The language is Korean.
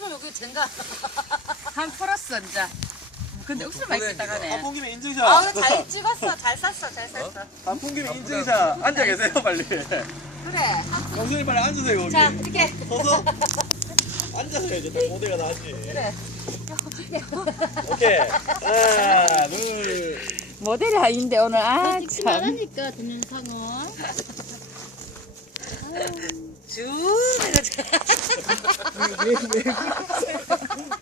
없으면 여기 젠가. 한 풀었어 이제. 근데 억수로 많이 뺐다 가네. 한풍 김에 인증샷. 아, 잘 찍었어. 잘 쌌어. 잘 쌌어. 한풍 김에 인증샷. 앉아 계세요 빨리. 그래. 영순이 빨리 앉으세요 여기. 자, 이렇게. 서서 앉아서 해야지. 딱 모델가 나지. 그래. 오케이. 하나, 둘. 모델이 아닌데 오늘 아 찍지 참. 말라니까 동영상을. 쭉 내가